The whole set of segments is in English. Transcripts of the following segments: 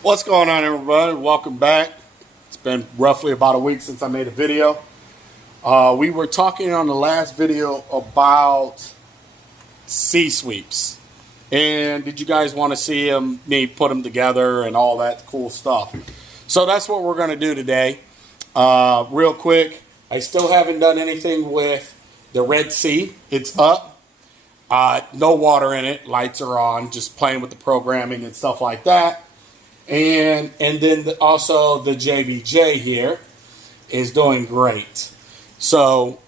What's going on, everybody? Welcome back. It's been roughly about a week since I made a video. We were talking on the last video about sea sweeps. And did you guys want to see me put them together and all that cool stuff? So that's what we're going to do today. Real quick, I still haven't done anything with the Red Sea. It's up. No water in it. Lights are on. Just playing with the programming and stuff like that. And then also the JBJ here is doing great. So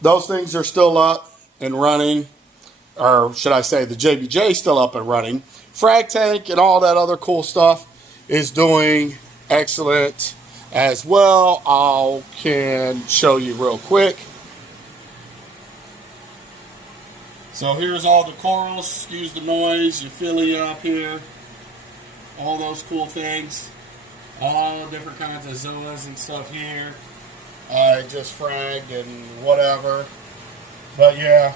those things are still up and running, or should I say the JBJ is still up and running. Frag tank and all that other cool stuff is doing excellent as well. I can show you real quick. So here's all the corals. Excuse the noise. Euphyllia up here. All those cool things. All different kinds of zoas and stuff here. I just fragged and whatever. But yeah.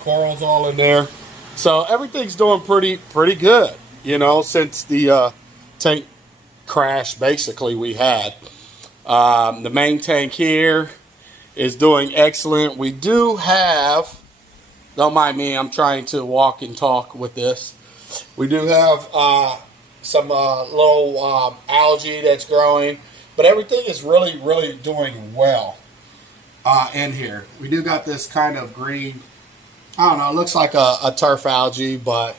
Corals all in there. So everything's doing pretty good. You know, since the tank crash basically we had. The main tank here is doing excellent. We do have, don't mind me, I'm trying to walk and talk with this. We do have some little algae that's growing, but everything is really doing well in here. We do got this kind of green, I don't know, it looks like a turf algae, but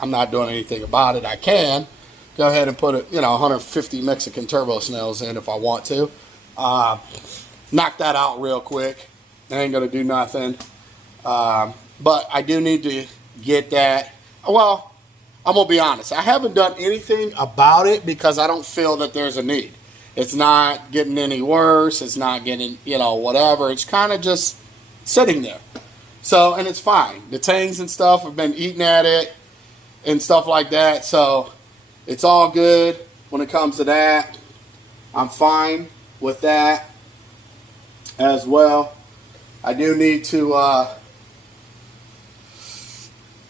I'm not doing anything about it. I can go ahead and put it, 150 Mexican turbo snails in if I want to. Knock that out real quick. It ain't gonna do nothing. But I do need to get that. Well, I'm going to be honest. I haven't done anything about it because I don't feel that there's a need. It's not getting any worse. It's not getting, whatever. It's kind of just sitting there. So, and it's fine. The tangs and stuff have been eating at it and stuff like that. So, it's all good when it comes to that. I'm fine with that as well. I do need to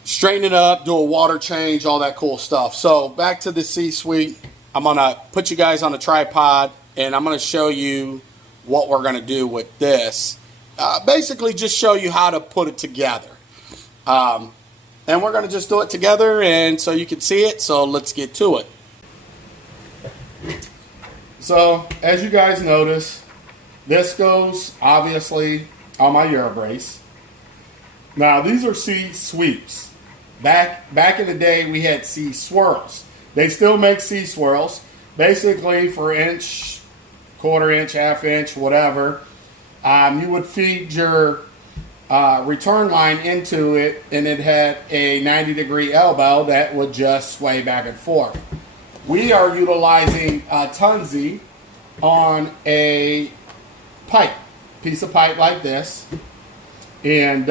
straighten it up, do a water change, all that cool stuff. So back to the C-suite. I'm going to put you guys on a tripod, and I'm going to show you what we're going to do with this. Basically just show you how to put it together. And we're going to just do it together, and so you can see it. So let's get to it. So as you guys notice, this goes obviously on my Eurobrace. Now these are sea sweeps. Back in the day, we had sea swirls. They still make sea swirls, basically for inch, quarter inch, half inch, whatever. You would feed your return line into it, and it had a 90-degree elbow that would just sway back and forth. We are utilizing tunze on a pipe, piece of pipe like this. And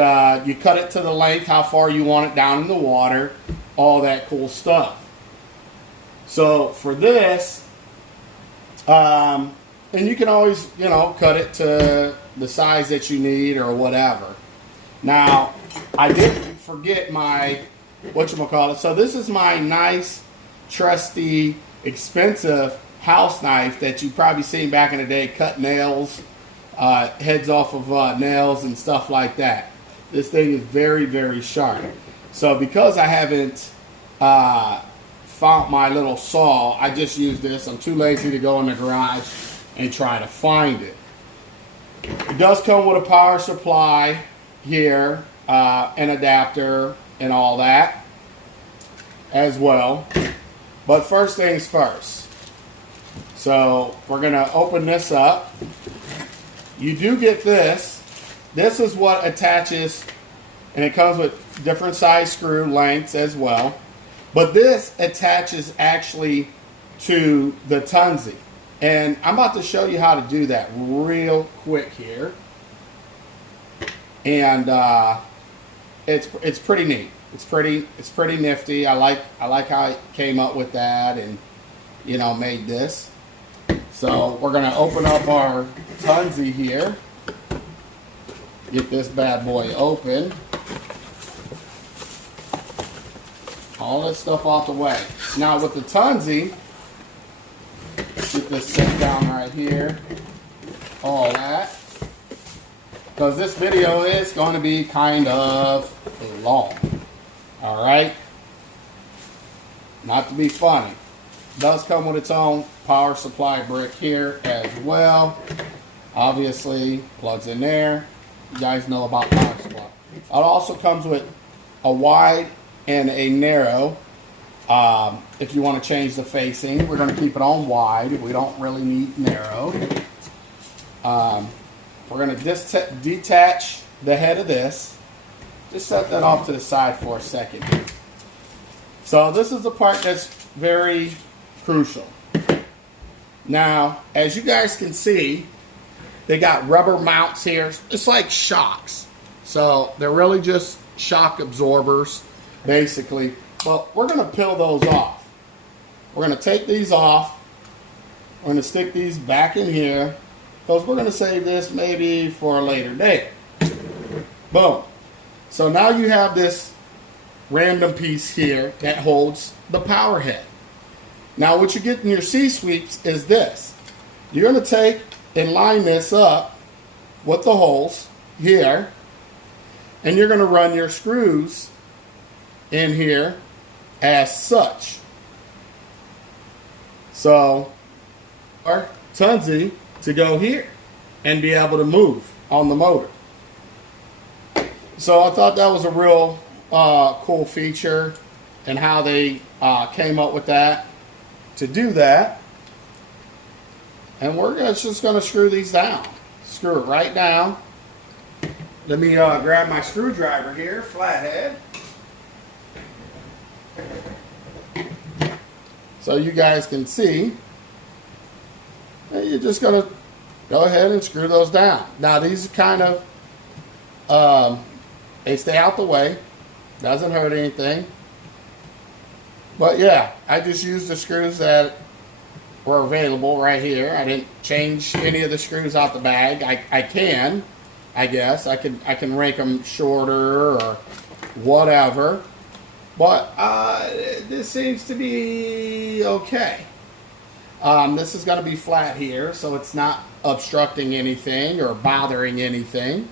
you cut it to the length, how far you want it down in the water, all that cool stuff. So for this, and you can always, cut it to the size that you need or whatever. Now, I didn't forget my, whatchamacallit. So this is my nice, trusty, expensive house knife that you probably seen back in the day, cut nails. Heads off of nails and stuff like that. This thing is very sharp. So because I haven't found my little saw, I just use this. I'm too lazy to go in the garage and try to find it. It does come with a power supply here, an adapter and all that as well. But first things first. So we're going to open this up. You do get this. This is what attaches, and it comes with different size screw lengths as well. But this attaches actually to the tunze. And I'm about to show you how to do that real quick here. And it's pretty neat. It's pretty nifty. I like how it came up with that and made this. So we're going to open up our tunze here. Get this bad boy open. all this stuff off the way. Now with the tunze, get this set down right here. All that. Because this video is going to be kind of long. Alright? Not to be funny. It does come with its own power supply brick here as well. Obviously, plugs in there. You guys know about power supply. It also comes with a wide and a narrow. If you want to change the facing, we're going to keep it on wide. We don't really need narrow. We're going to detach the head of this. Just set that off to the side for a second here. So this is the part that's very crucial. Now, as you guys can see, they got rubber mounts here. It's like shocks. So they're really just shock absorbers, basically. But we're going to peel those off. We're going to take these off. We're going to stick these back in here. Because we're going to save this maybe for a later date. Boom. So now you have this random piece here that holds the power head. Now what you get in your C-sweeps is this. You're going to take and line this up with the holes here. And you're going to run your screws in here as such. So our tunze to go here and be able to move on the motor. So I thought that was a real cool feature, and how they came up with that to do that. And we're just going to screw these down. Screw it right down. Let me grab my screwdriver here, flathead. So you guys can see. And you're just going to go ahead and screw those down. Now these kind of, they stay out the way. Doesn't hurt anything. But yeah, I just used the screws that were available right here. I didn't change any of the screws out the bag. I can, I guess. I can rake them shorter or whatever. But this seems to be okay. This is going to be flat here, so it's not obstructing anything or bothering anything.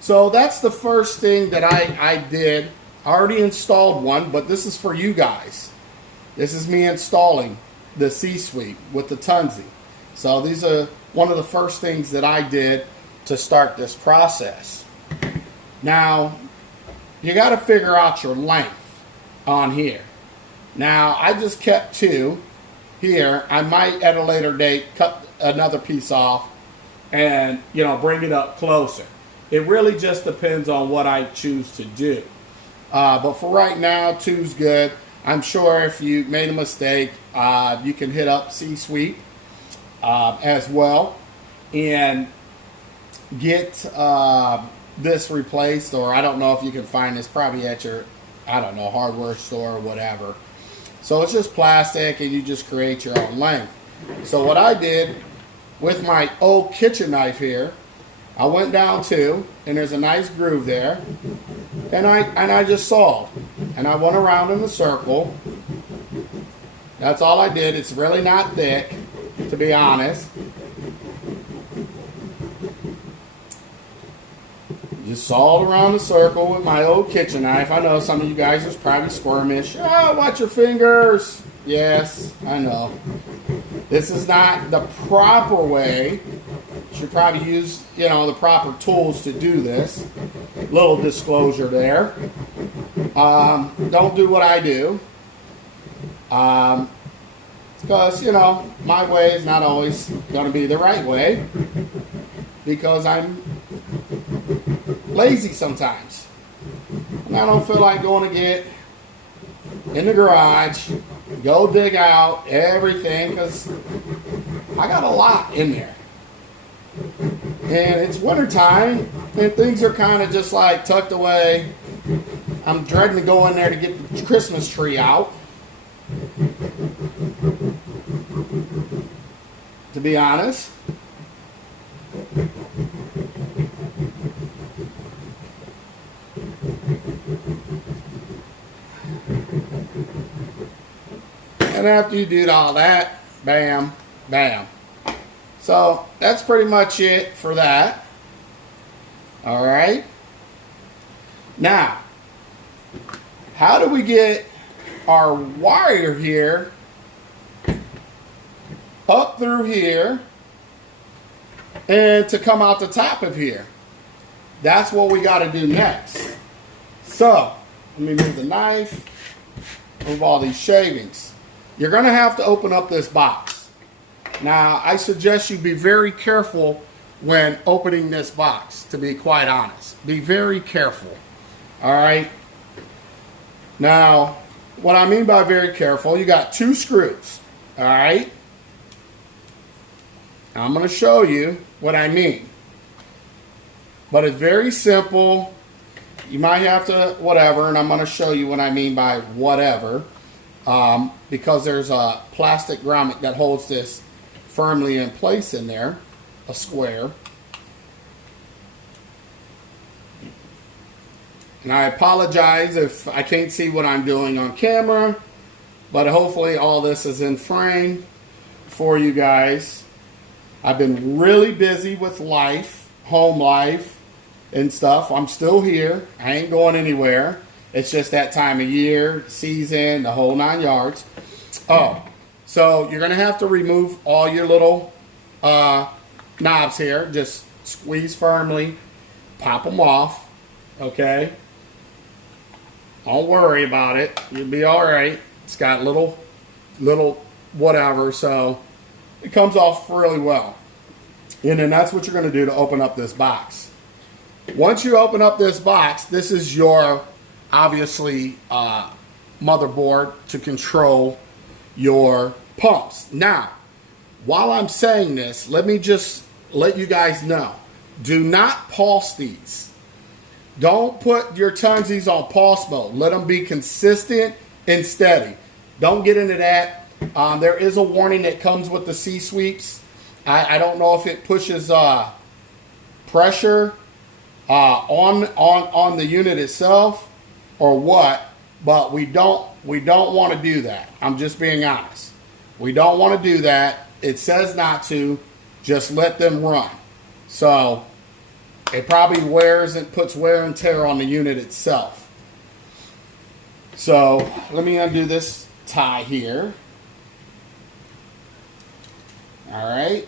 So that's the first thing that I did. I already installed one, but this is for you guys. This is me installing the C-sweep with the tunze. So these are one of the first things that I did to start this process. Now, you got to figure out your length on here. Now, I just kept 2 here. I might at a later date cut another piece off and, bring it up closer. It really just depends on what I choose to do. But for right now, 2's good. I'm sure if you made a mistake, you can hit up C-sweep as well and get this replaced. Or I don't know if you can find this probably at your, hardware store or whatever. So it's just plastic and you just create your own length. So what I did with my old kitchen knife here, I went down 2, and there's a nice groove there, and I just sawed, and I went around in a circle. That's all I did. It's really not thick, to be honest. Just sawed around the circle with my old kitchen knife. I know some of you guys are probably squirmish. Oh, watch your fingers. Yes, I know. This is not the proper way. You should probably use, the proper tools to do this. Little disclosure there. Don't do what I do. Because, my way is not always going to be the right way. Because I'm lazy sometimes. And I don't feel like going to get in the garage, go dig out everything, because I got a lot in there. And it's wintertime, and things are kind of just like tucked away. I'm dreading to go in there to get the Christmas tree out, to be honest. And after you do all that, bam, bam. So that's pretty much it for that. All right. Now, how do we get our wire here up through here and to come out the top of here? That's what we got to do next. So, let me move the knife, move all these shavings. You're going to have to open up this box. Now, I suggest you be very careful when opening this box, to be quite honest. Be very careful. All right? Now, what I mean by very careful, you got 2 screws. All right? I'm going to show you what I mean. But it's very simple. You might have to whatever, and I'm going to show you what I mean by whatever. Because there's a plastic grommet that holds this firmly in place in there, a square. And I apologize if I can't see what I'm doing on camera, but hopefully all this is in frame for you guys. I've been really busy with life, home life and stuff. I'm still here. I ain't going anywhere. It's just that time of year, season, the whole 9 yards. Oh, so you're going to have to remove all your little knobs here. Just squeeze firmly, pop them off, okay? Don't worry about it. You'll be all right. It's got little whatever, so it comes off really well. And then that's what you're going to do to open up this box. Once you open up this box, this is your, obviously, motherboard to control your pumps. Now, while I'm saying this, let me just let you guys know. Do not pulse these. Don't put your tunzies on pulse mode. Let them be consistent and steady. Don't get into that. There is a warning that comes with the sea sweeps. I don't know if it pushes pressure on the unit itself or what, but we don't want to do that. I'm just being honest. We don't want to do that. It says not to. Just let them run. So it probably wears and puts wear and tear on the unit itself. So let me undo this tie here. All right.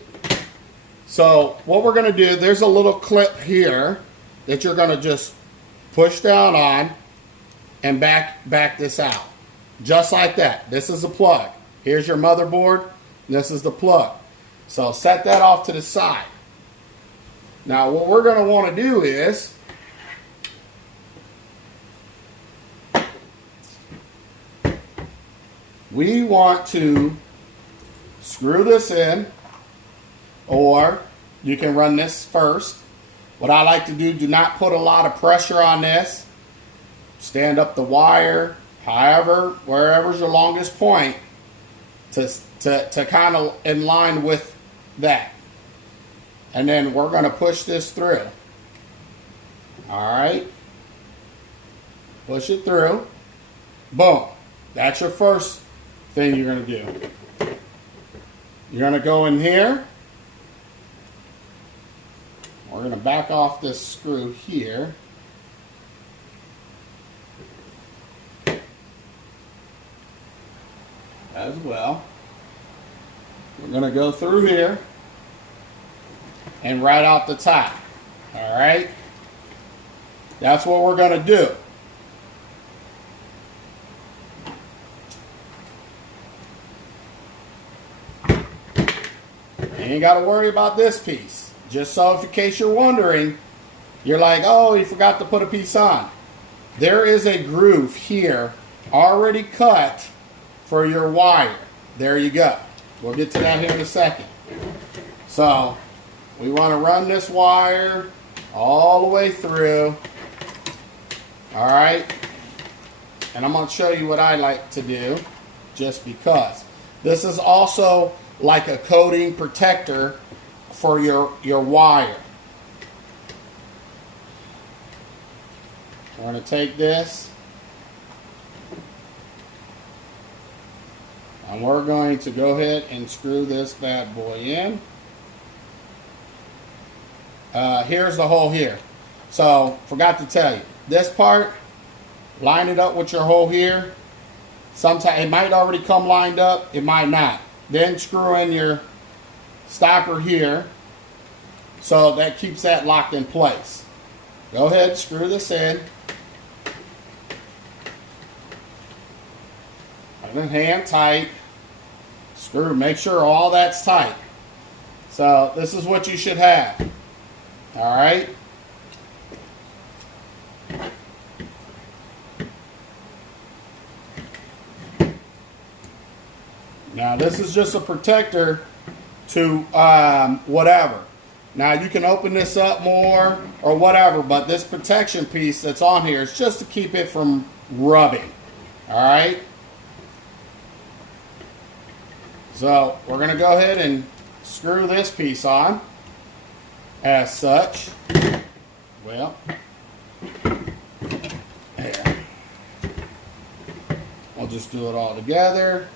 So what we're going to do, there's a little clip here that you're going to just push down on and back this out. Just like that. This is the plug. Here's your motherboard. This is the plug. So set that off to the side. Now what we're going to want to do is we want to screw this in, or you can run this first. What I like to do not put a lot of pressure on this. Stand up the wire, however, wherever's your longest point, to kind of in line with that. And then we're going to push this through. All right. Push it through. Boom. That's your first thing you're going to do. You're going to go in here. We're going to back off this screw here. As well. We're going to go through here and right out the top. All right? That's what we're going to do. You ain't got to worry about this piece. Just so in case you're wondering, you're like, oh, you forgot to put a piece on. There is a groove here already cut for your wire. There you go. We'll get to that here in a second. So we want to run this wire all the way through. All right. And I'm going to show you what I like to do just because. This is also like a coating protector for your wire. We're going to take this. And we're going to go ahead and screw this bad boy in. Here's the hole here. So, forgot to tell you. This part, line it up with your hole here. Sometimes it might already come lined up, it might not. Then screw in your stopper here, so that keeps that locked in place. Go ahead, screw this in. And then hand tight. Screw, make sure all that's tight. So this is what you should have. All right. Now this is just a protector to whatever. Now you can open this up more or whatever, but this protection piece that's on here is just to keep it from rubbing. All right. So we're going to go ahead and screw this piece on as such. Well, there. We'll just do it all together.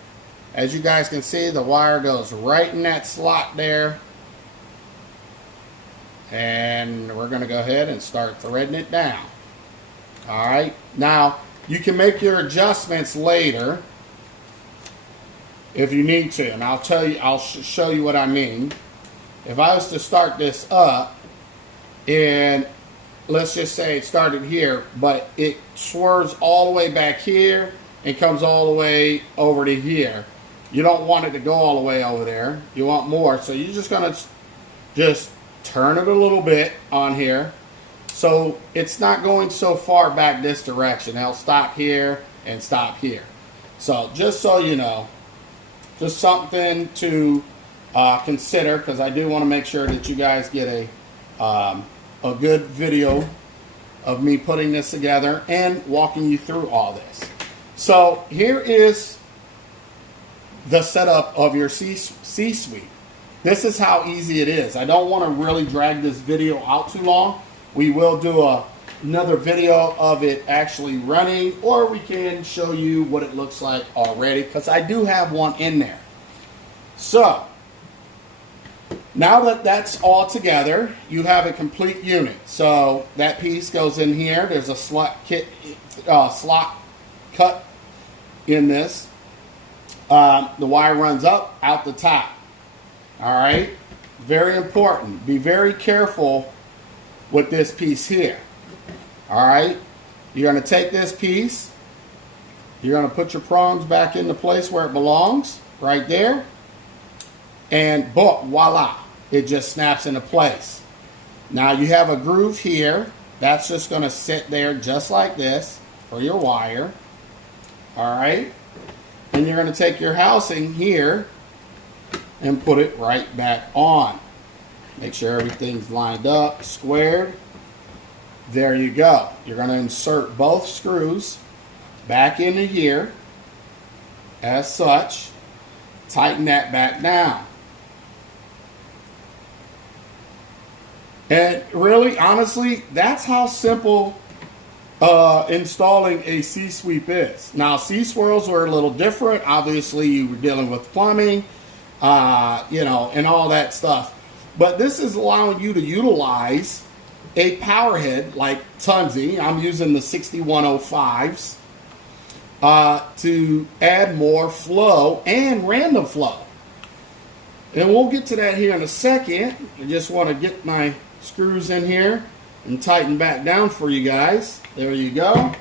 As you guys can see, the wire goes right in that slot there. And we're going to go ahead and start threading it down. Alright, now you can make your adjustments later if you need to. And I'll tell you, I'll show you what I mean. If I was to start this up, and let's just say it started here, but it swerves all the way back here and comes all the way over to here. You don't want it to go all the way over there. You want more. So you're just going to just turn it a little bit on here. So it's not going so far back this direction. It'll stop here and stop here. So just so you know, just something to consider, because I do want to make sure that you guys get a good video of me putting this together and walking you through all this. So here is the setup of your C-suite. This is how easy it is. I don't want to really drag this video out too long. We will do another video of it actually running, or we can show you what it looks like already, because I do have one in there. So now that that's all together, you have a complete unit. So that piece goes in here. There's a slot cut in this. The wire runs up out the top. All right, very important. Be very careful with this piece here. All right, you're going to take this piece, you're going to put your prongs back into place where it belongs, right there, and boom, voila, it just snaps into place. Now you have a groove here. That's just going to sit there just like this for your wire. All right, and you're going to take your housing here and put it right back on. Make sure everything's lined up, squared. There you go. You're going to insert both screws back into here as such. Tighten that back down. And really, honestly, that's how simple installing a C-sweep is. Now, C-swirls were a little different. Obviously, you were dealing with plumbing, you know, and all that stuff. But this is allowing you to utilize a power head like Tunze. I'm using the 6105s to add more flow and random flow. And we'll get to that here in a second. I just want to get my screws in here and tighten back down for you guys. There you go.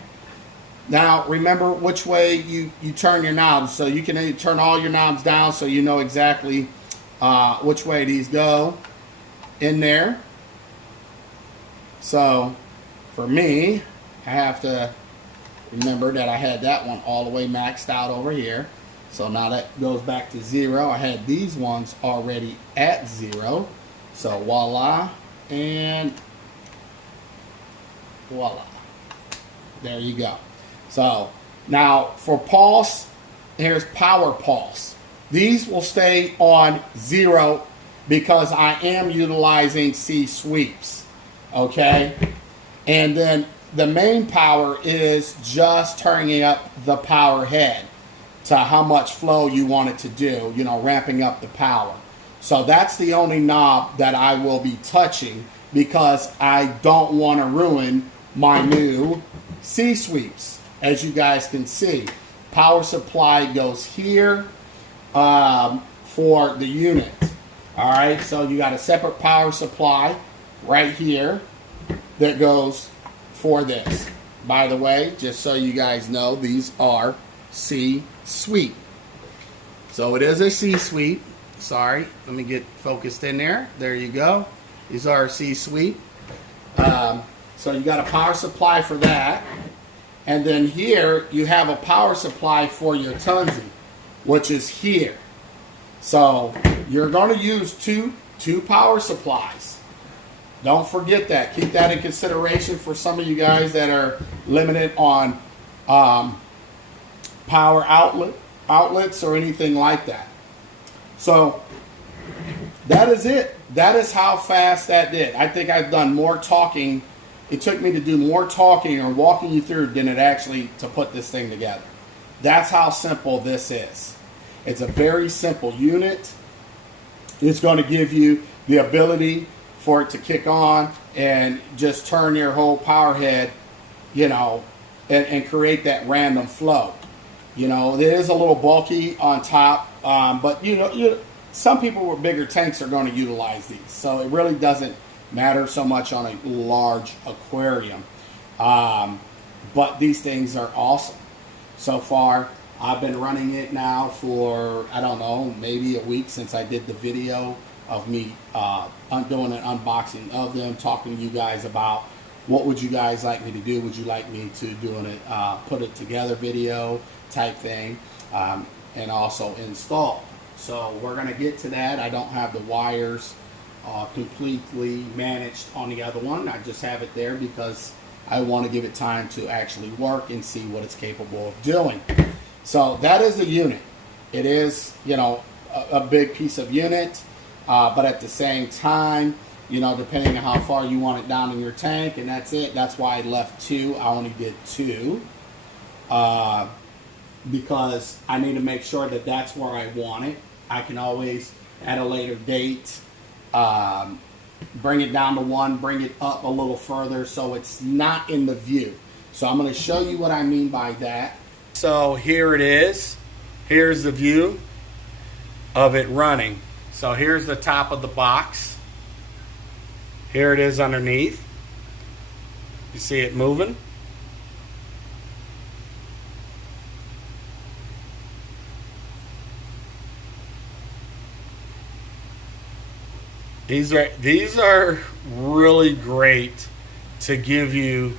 Now remember which way you turn your knobs. So you can turn all your knobs down so you know exactly which way these go in there. So for me, I have to remember that I had that one all the way maxed out over here. So now that goes back to 0. I had these ones already at 0. So voila and voila. There you go. So now for pulse, here's power pulse. These will stay on 0 because I am utilizing C-sweeps. Okay? And then the main power is just turning up the power head to how much flow you want it to do, you know, ramping up the power. So that's the only knob that I will be touching because I don't want to ruin my new sea sweeps. As you guys can see, power supply goes here for the unit. All right, so you got a separate power supply right here that goes for this. By the way, just so you guys know, these are sea sweep. So it is a sea sweep. Sorry, let me get focused in there. There you go. These are sea sweep. So you got a power supply for that. And then here you have a power supply for your tunze, which is here. So you're going to use two power supplies. Don't forget that. Keep that in consideration for some of you guys that are limited on power outlets or anything like that. So that is it. That is how fast that did. I think I've done more talking. It took me to do more talking or walking you through than it actually to put this thing together. That's how simple this is. It's a very simple unit. It's going to give you the ability for it to kick on and just turn your whole power head, you know, and create that random flow. You know, it is a little bulky on top, but you know, some people with bigger tanks are going to utilize these. So it really doesn't matter so much on a large aquarium. But these things are awesome. So far, I've been running it now for, I don't know, maybe a week since I did the video of me doing an unboxing of them, talking to you guys about what would you guys like me to do. Would you like me to do an put it together video type thing, and also install. So we're going to get to that. I don't have the wires completely managed on the other one. I just have it there because I want to give it time to actually work and see what it's capable of doing. So that is the unit. It is, you know, a big piece of unit, but at the same time, you know, depending on how far you want it down in your tank, and that's it. That's why I left two. I only did two. Because I need to make sure that that's where I want it. I can always, at a later date, bring it down to one, bring it up a little further so it's not in the view. So I'm going to show you what I mean by that. So here it is. Here's the view of it running. So here's the top of the box. Here it is underneath. You see it moving? These are really great to give you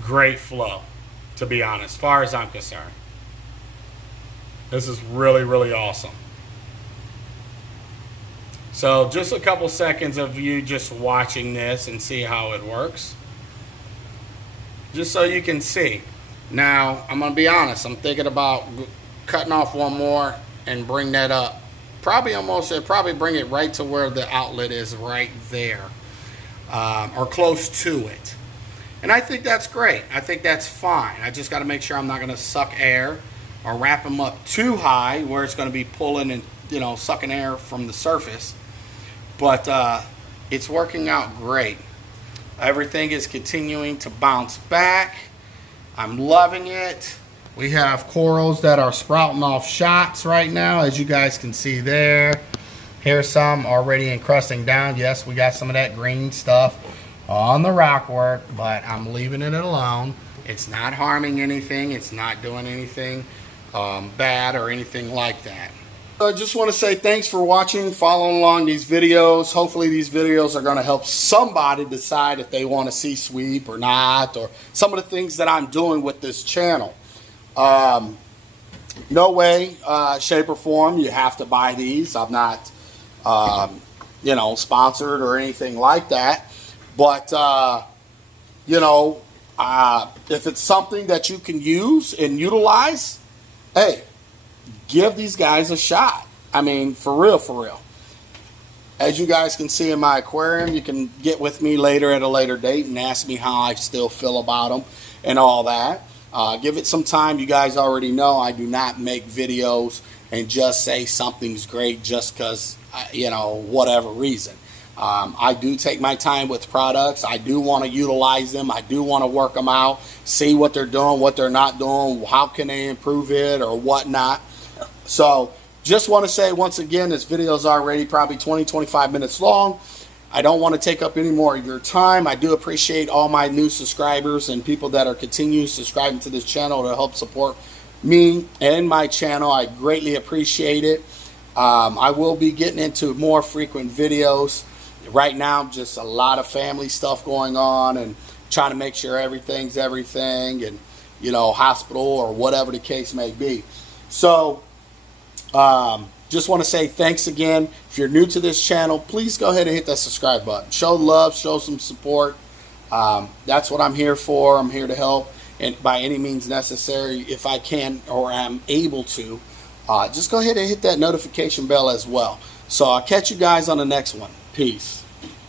great flow, to be honest, as far as I'm concerned. This is really, really awesome. So just a couple seconds of you just watching this and see how it works. Just so you can see. Now, I'm going to be honest. I'm thinking about cutting off one more and bring that up. Probably bring it right to where the outlet is right there, or close to it. And I think that's great. I think that's fine. I just got to make sure I'm not going to suck air or wrap them up too high where it's going to be pulling and, you know, sucking air from the surface. But it's working out great. Everything is continuing to bounce back. I'm loving it. We have corals that are sprouting off shots right now, as you guys can see there. Here's some already encrusting down. Yes, we got some of that green stuff on the rock work, but I'm leaving it alone. It's not harming anything. It's not doing anything bad or anything like that. I just want to say thanks for watching, following along these videos. Hopefully these videos are going to help somebody decide if they want to sea sweep or not, or some of the things that I'm doing with this channel. No way, shape or form you have to buy these. I'm not, you know, sponsored or anything like that. But, you know, if it's something that you can use and utilize, hey, give these guys a shot. I mean, for real, for real. As you guys can see in my aquarium, you can get with me later at a later date and ask me how I still feel about them and all that. Give it some time. You guys already know I do not make videos and just say something's great just because, whatever reason. I do take my time with products. I do want to utilize them. I do want to work them out, see what they're doing, what they're not doing, how can they improve it or whatnot. So just want to say once again, this video is already probably 20-25 minutes long. I don't want to take up any more of your time. I do appreciate all my new subscribers and people that are continuing subscribing to this channel to help support me and my channel. I greatly appreciate it. I will be getting into more frequent videos. Right now, just a lot of family stuff going on and trying to make sure everything's everything and, hospital or whatever the case may be. So, just want to say thanks again. If you're new to this channel, please go ahead and hit that subscribe button. Show love, show some support. That's what I'm here for. I'm here to help, and by any means necessary, if I can or am able to, just go ahead and hit that notification bell as well. So I'll catch you guys on the next one. Peace.